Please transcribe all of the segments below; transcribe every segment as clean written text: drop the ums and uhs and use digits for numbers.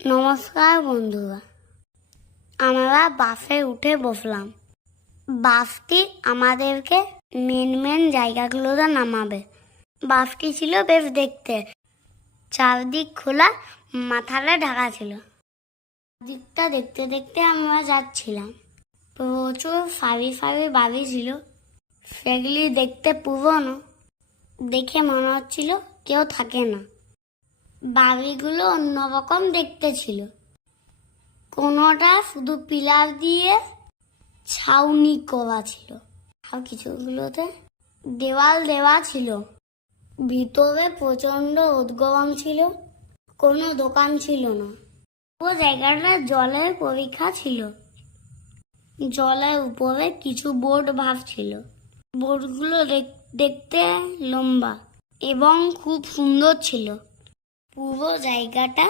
নমস্কার বন্ধুরা, আমরা বাসে উঠে বসলাম। বাসটি আমাদেরকে মেন জায়গাগুলোতে নামাবে। বাসটি ছিল বেশ দেখতে, চারদিক খোলা, মাথাটা ঢাকা ছিল। দিকটা দেখতে দেখতে আমরা যাচ্ছিলাম। প্রচুর সারি বাড়ি ছিল, সেগুলি দেখতে পুরনো, দেখে মনে হচ্ছিল কেউ থাকে না। বাড়িগুলো অন্যরকম দেখতে ছিল। কোনোটা শুধু পিলার দিয়ে ছাউনি করা ছিল, আর কিছুগুলোতে দেওয়াল দেওয়া ছিল। ভিতরে প্রচন্ড উদ্গরম ছিল, কোনো দোকান ছিল না। ও জায়গাটা জলের পরীক্ষা ছিল। জলের উপরে কিছু বোর্ড ভাসছিল। বোর্ডগুলো দেখতে লম্বা এবং খুব সুন্দর ছিল। পুরো জায়গাটা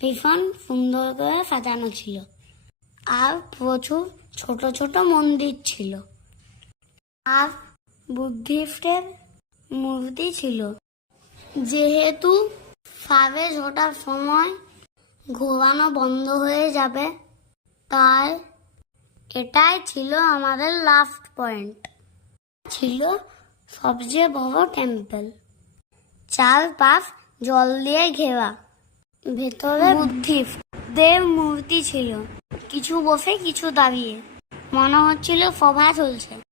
ভীষণ সুন্দর করে সাজানো ছিল, আর প্রচুর ছোট ছোট মন্দির ছিল, আর বুদ্ধিস্টের মূর্তি ছিল। যেহেতু সাবে ওঠার সময় ঘোরানো বন্ধ হয়ে যাবে, তাই এটাই ছিল আমাদের লাস্ট পয়েন্ট। ছিল সবচেয়ে বড় টেম্পল, চারপাশ জল দিয়ে ঘেরা। ভেতরে বুদ্ধিস্টদের মূর্তি ছিল, কিছু বসে কিছু দাঁড়িয়ে। মনে হচ্ছিল সভা চলছে।